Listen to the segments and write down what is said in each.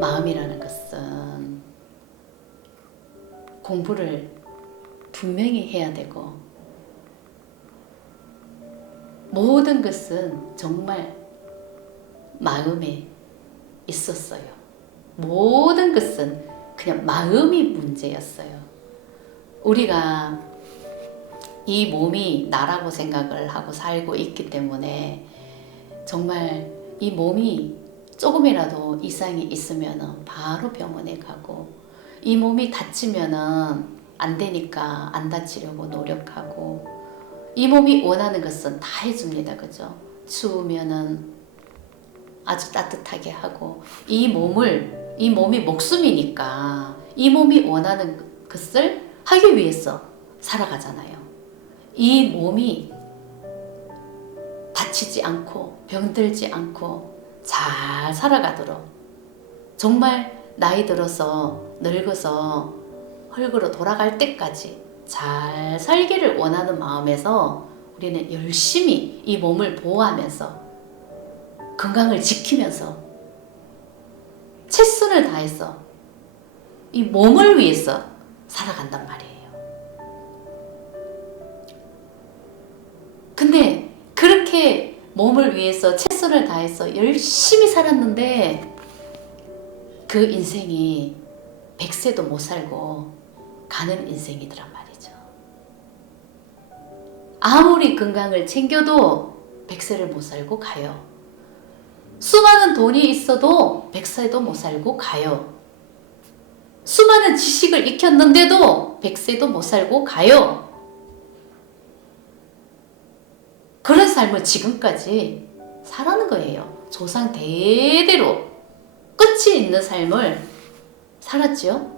마음이라는 것은 공부를 분명히 해야 되고, 모든 것은 정말 마음에 있었어요. 모든 것은 그냥 마음이 문제였어요. 우리가 이 몸이 나라고 생각을 하고 살고 있기 때문에 정말 이 몸이 조금이라도 이상이 있으면 바로 병원에 가고, 이 몸이 다치면 안 되니까 안 다치려고 노력하고, 이 몸이 원하는 것은 다 해줍니다. 그죠? 추우면은 아주 따뜻하게 하고, 이 몸이 목숨이니까 이 몸이 원하는 것을 하기 위해서 살아가잖아요. 이 몸이 다치지 않고 병들지 않고 잘 살아가도록, 정말 나이 들어서 늙어서 흙으로 돌아갈 때까지 잘 살기를 원하는 마음에서 우리는 열심히 이 몸을 보호하면서 건강을 지키면서 최선을 다해서 이 몸을 위해서 살아간단 말이에요. 근데 그렇게 몸을 위해서 최선을 다해서 열심히 살았는데 그 인생이 100세도 못 살고 가는 인생이더란 말이죠. 아무리 건강을 챙겨도 100세를 못 살고 가요. 수많은 돈이 있어도 100세도 못 살고 가요. 수많은 지식을 익혔는데도 100세도 못 살고 가요. 그런 삶을 지금까지 살아는 거예요. 조상 대대로 끝이 있는 삶을 살았죠.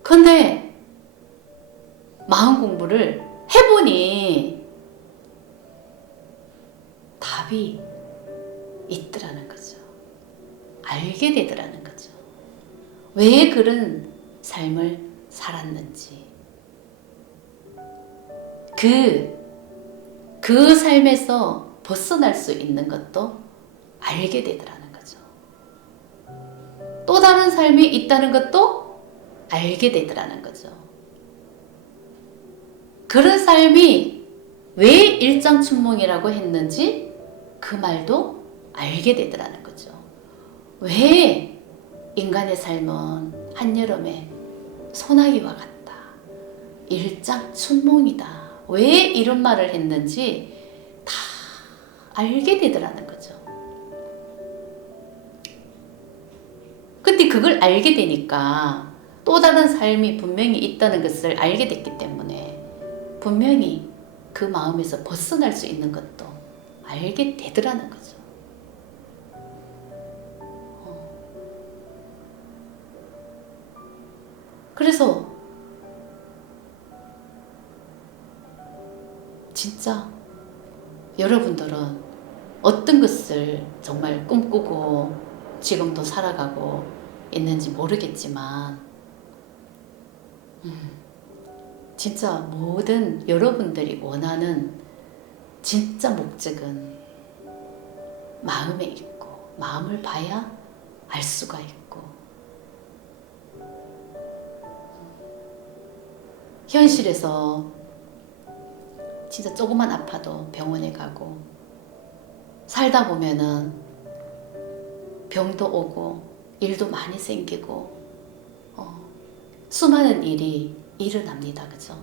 근데 마음 공부를 해보니 답이 있더라는 거죠. 알게 되더라는 거죠. 왜 그런 삶을 살았는지. 그 삶에서 벗어날 수 있는 것도 알게 되더라는 거죠. 또 다른 삶이 있다는 것도 알게 되더라는 거죠. 그런 삶이 왜 일장춘몽이라고 했는지 그 말도 알게 되더라는 거죠. 왜 인간의 삶은 한여름에 소나기와 같다. 일장춘몽이다. 왜 이런 말을 했는지 다 알게 되더라는 거죠. 근데 그걸 알게 되니까 또 다른 삶이 분명히 있다는 것을 알게 됐기 때문에 분명히 그 마음에서 벗어날 수 있는 것도 알게 되더라는 거죠. 그래서 진짜 여러분들은 어떤 것을 정말 꿈꾸고 지금도 살아가고 있는지 모르겠지만 진짜 모든 여러분들이 원하는 진짜 목적은 마음에 있고, 마음을 봐야 알 수가 있고, 현실에서 진짜 조금만 아파도 병원에 가고, 살다 보면은 병도 오고 일도 많이 생기고 수많은 일이 일어납니다. 그죠?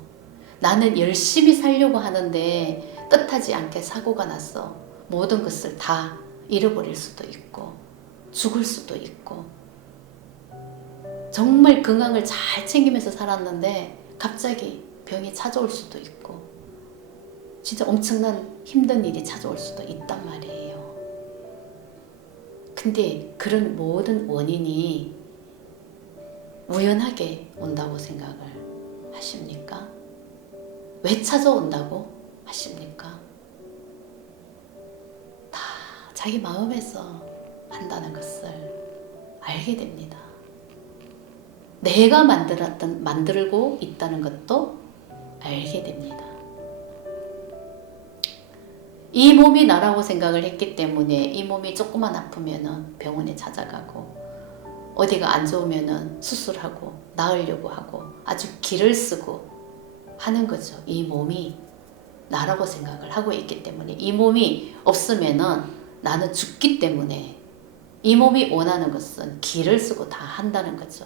나는 열심히 살려고 하는데 뜻하지 않게 사고가 났어. 모든 것을 다 잃어버릴 수도 있고 죽을 수도 있고, 정말 건강을 잘 챙기면서 살았는데 갑자기 병이 찾아올 수도 있고 진짜 엄청난 힘든 일이 찾아올 수도 있단 말이에요. 근데 그런 모든 원인이 우연하게 온다고 생각을 하십니까? 왜 찾아온다고 하십니까? 다 자기 마음에서 한다는 것을 알게 됩니다. 내가 만들고 있다는 것도 알게 됩니다. 이 몸이 나라고 생각을 했기 때문에 이 몸이 조금만 아프면은 병원에 찾아가고 어디가 안 좋으면은 수술하고 나으려고 하고 아주 기를 쓰고 하는 거죠. 이 몸이 나라고 생각을 하고 있기 때문에 이 몸이 없으면은 나는 죽기 때문에 이 몸이 원하는 것은 기를 쓰고 다 한다는 거죠.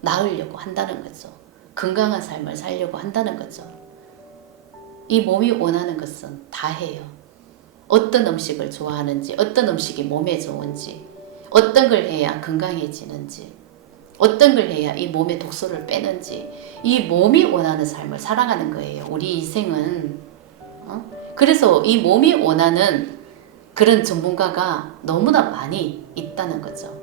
나으려고 한다는 거죠. 건강한 삶을 살려고 한다는 거죠. 이 몸이 원하는 것은 다 해요. 어떤 음식을 좋아하는지, 어떤 음식이 몸에 좋은지, 어떤 걸 해야 건강해지는지, 어떤 걸 해야 이 몸의 독소를 빼는지, 이 몸이 원하는 삶을 살아가는 거예요. 우리 인생은. 그래서 이 몸이 원하는 그런 전문가가 너무나 많이 있다는 거죠.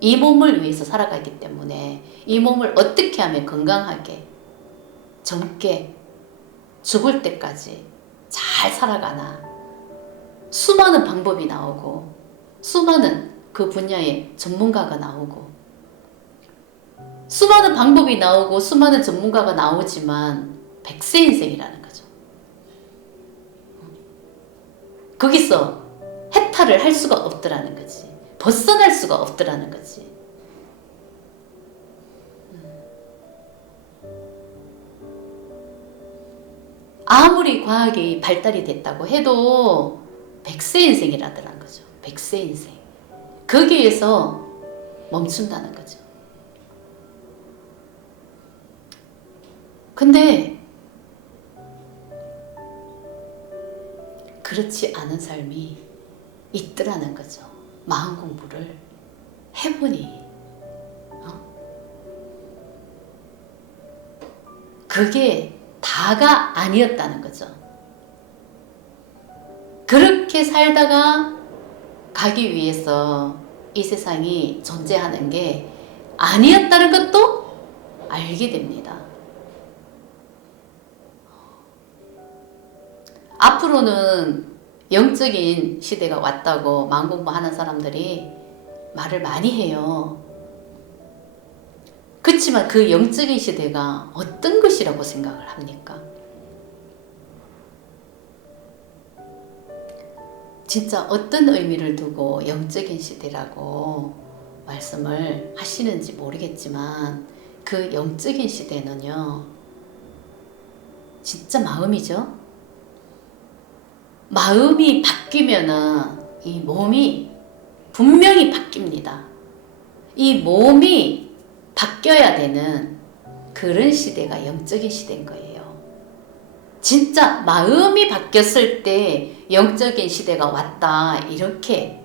이 몸을 위해서 살아가기 때문에 이 몸을 어떻게 하면 건강하게, 젊게, 죽을 때까지 잘 살아가나. 수많은 방법이 나오고 수많은 그 분야의 전문가가 나오고 수많은 방법이 나오고 수많은 전문가가 나오지만 100세 인생이라는 거죠. 거기서 해탈을 할 수가 없더라는 거지. 벗어날 수가 없더라는 거지. 아무리 과학이 발달이 됐다고 해도 100세 인생이라더라는 거죠. 100세 인생. 거기에서 멈춘다는 거죠. 근데 그렇지 않은 삶이 있더라는 거죠. 마음 공부를 해보니 그게 다가 아니었다는 거죠. 그렇게 살다가 가기 위해서 이 세상이 존재하는 게 아니었다는 것도 알게 됩니다. 앞으로는 영적인 시대가 왔다고 마음 공부하는 사람들이 말을 많이 해요. 그렇지만 그 영적인 시대가 어떤 것이라고 생각을 합니까? 진짜 어떤 의미를 두고 영적인 시대라고 말씀을 하시는지 모르겠지만 그 영적인 시대는요, 진짜 마음이죠. 마음이 바뀌면은 이 몸이 분명히 바뀝니다. 이 몸이 바뀌어야 되는 그런 시대가 영적인 시대인 거예요. 진짜 마음이 바뀌었을 때 영적인 시대가 왔다, 이렇게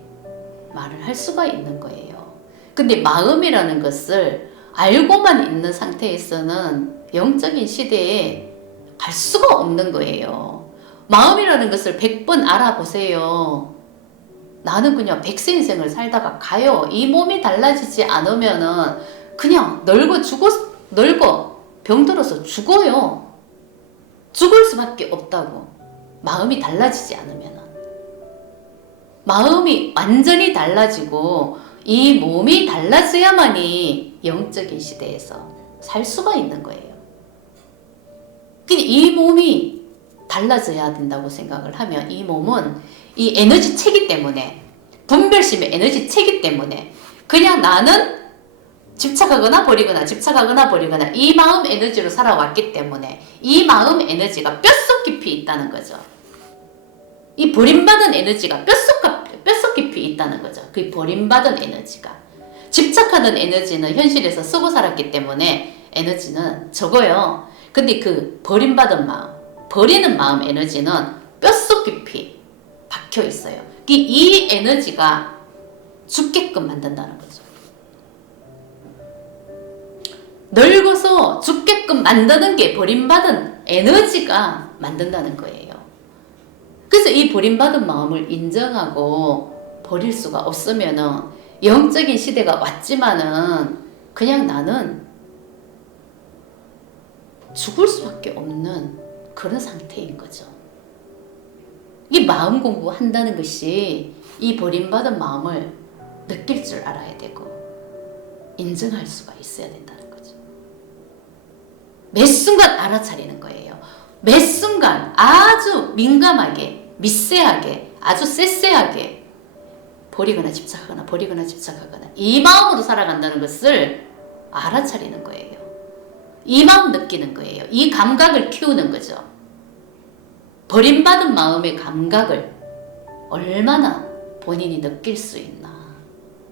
말을 할 수가 있는 거예요. 근데 마음이라는 것을 알고만 있는 상태에서는 영적인 시대에 갈 수가 없는 거예요. 마음이라는 것을 100번 알아보세요. 나는 그냥 100세 인생을 살다가 가요. 이 몸이 달라지지 않으면은 그냥 늙어 병들어서 죽어요. 죽을 수밖에 없다고. 마음이 달라지지 않으면은. 마음이 완전히 달라지고 이 몸이 달라져야만이 영적인 시대에서 살 수가 있는 거예요. 근데 이 몸이 달라져야 된다고 생각을 하면 이 몸은 이 에너지 체기 때문에, 분별심의 에너지 체기 때문에 그냥 나는 집착하거나 버리거나 집착하거나 버리거나 이 마음 에너지로 살아왔기 때문에 이 마음 에너지가 뼛속 깊이 있다는 거죠. 이 버림받은 에너지가 뼛속 깊이 있다는 거죠. 그 버림받은 에너지가. 집착하는 에너지는 현실에서 쓰고 살았기 때문에 에너지는 적어요. 근데 그 버림받은 마음, 버리는 마음 에너지는 뼛속 깊이 박혀 있어요. 이 에너지가 죽게끔 만든다는 거죠. 늙어서 죽게끔 만드는 게 버림받은 에너지가 만든다는 거예요. 그래서 이 버림받은 마음을 인정하고 버릴 수가 없으면은 영적인 시대가 왔지만은 그냥 나는 죽을 수밖에 없는 그런 상태인 거죠. 이 마음 공부한다는 것이 이 버림받은 마음을 느낄 줄 알아야 되고 인정할 수가 있어야 된다는 거죠. 매 순간 알아차리는 거예요. 매 순간 아주 민감하게, 미세하게, 아주 쎄쎄하게 버리거나 집착하거나 버리거나 집착하거나 이 마음으로 살아간다는 것을 알아차리는 거예요. 이 마음 느끼는 거예요. 이 감각을 키우는 거죠. 버림받은 마음의 감각을 얼마나 본인이 느낄 수 있나,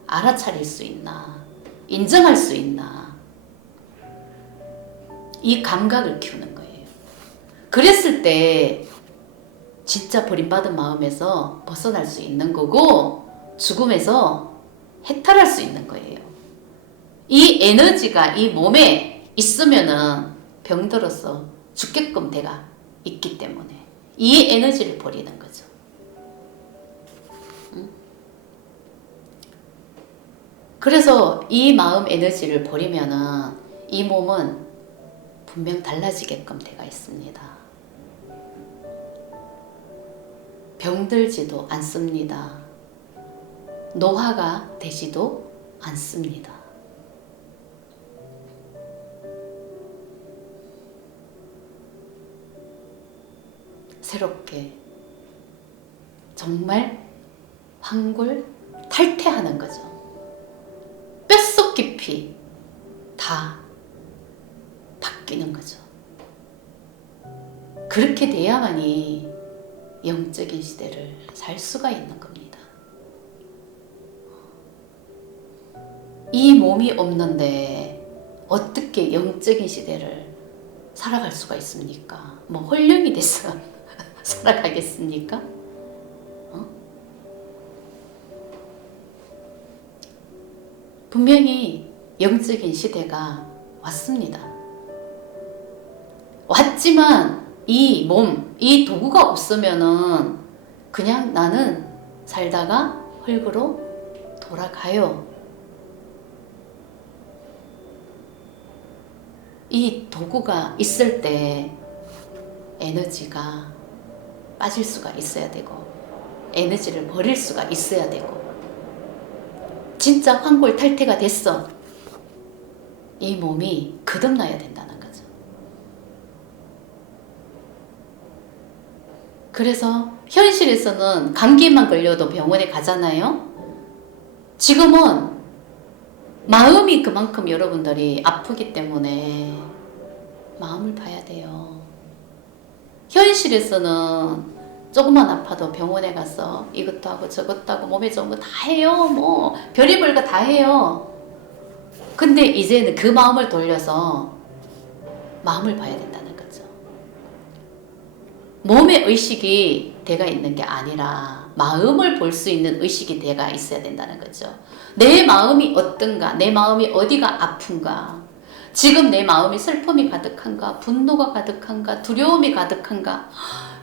알아차릴 수 있나, 인정할 수 있나, 이 감각을 키우는 거예요. 그랬을 때 진짜 버림받은 마음에서 벗어날 수 있는 거고 죽음에서 해탈할 수 있는 거예요. 이 에너지가 이 몸에 있으면은 병들어서 죽게끔 돼가 있기 때문에 이 에너지를 버리는 거죠. 그래서 이 마음 에너지를 버리면은 이 몸은 분명 달라지게끔 돼가 있습니다. 병들지도 않습니다. 노화가 되지도 않습니다. 새롭게 정말 황골 탈퇴하는 거죠. 뼛속 깊이 다 바뀌는 거죠. 그렇게 돼야만이 영적인 시대를 살 수가 있는 겁니다. 이 몸이 없는데 어떻게 영적인 시대를 살아갈 수가 있습니까? 뭐 홀령이 돼서 살아가겠습니까? 분명히 영적인 시대가 왔습니다. 왔지만 이 몸, 이 도구가 없으면은 그냥 나는 살다가 흙으로 돌아가요. 이 도구가 있을 때 에너지가 빠질 수가 있어야 되고 에너지를 버릴 수가 있어야 되고 진짜 황골 탈퇴가 됐어. 이 몸이 거듭나야 된다는 거죠. 그래서 현실에서는 감기만 걸려도 병원에 가잖아요. 지금은 마음이 그만큼 여러분들이 아프기 때문에 마음을 봐야 돼요. 현실에서는 조금만 아파도 병원에 가서 이것도 하고 저것도 하고 몸에 좋은 거 다 해요. 뭐 별의별 거 다 해요. 근데 이제는 그 마음을 돌려서 마음을 봐야 된다는 거죠. 몸의 의식이 돼가 있는 게 아니라 마음을 볼 수 있는 의식이 돼가 있어야 된다는 거죠. 내 마음이 어떤가, 내 마음이 어디가 아픈가, 지금 내 마음이 슬픔이 가득한가, 분노가 가득한가, 두려움이 가득한가,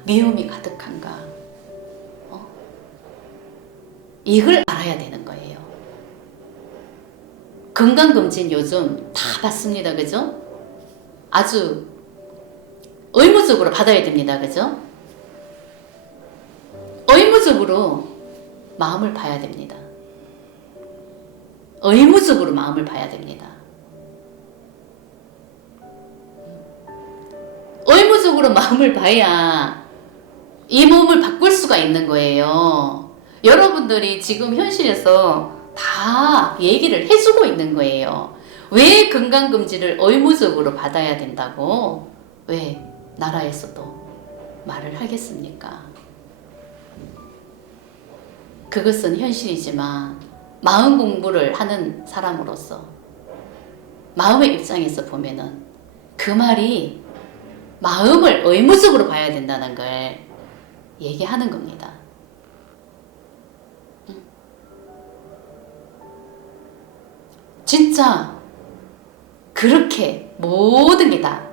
미움이 가득한가, 이걸 알아야 되는 거예요. 건강검진 요즘 다 받습니다. 그죠? 아주 의무적으로 받아야 됩니다. 그죠? 의무적으로 마음을 봐야 됩니다. 의무적으로 마음을 봐야 됩니다. 의무적으로 마음을 봐야 이 몸을 바꿀 수가 있는 거예요. 여러분들이 지금 현실에서 다 얘기를 해주고 있는 거예요. 왜 건강검진을 의무적으로 받아야 된다고? 왜 나라에서도 말을 하겠습니까? 그것은 현실이지만 마음 공부를 하는 사람으로서 마음의 입장에서 보면은 그 말이 마음을 의무적으로 봐야 된다는 걸 얘기하는 겁니다. 진짜 그렇게 모든 게 다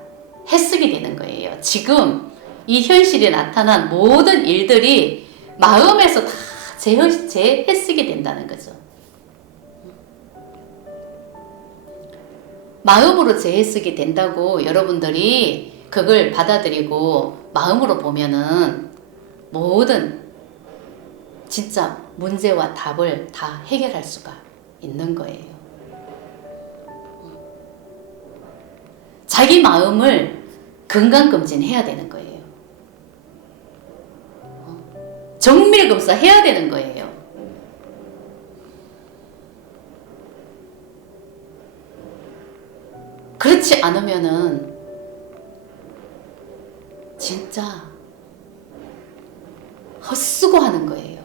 해석이 되는 거예요. 지금 이 현실에 나타난 모든 일들이 마음에서 다 재해석이 된다는 거죠. 마음으로 재해석이 된다고 여러분들이 그걸 받아들이고 마음으로 보면은 모든 진짜 문제와 답을 다 해결할 수가 있는 거예요. 자기 마음을 건강검진 해야 되는 거예요. 정밀검사 해야 되는 거예요. 그렇지 않으면은 진짜 헛수고하는 거예요.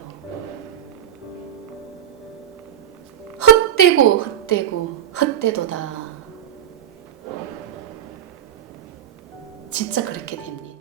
헛되고 헛되고 헛되도다. 진짜 그렇게 됩니다.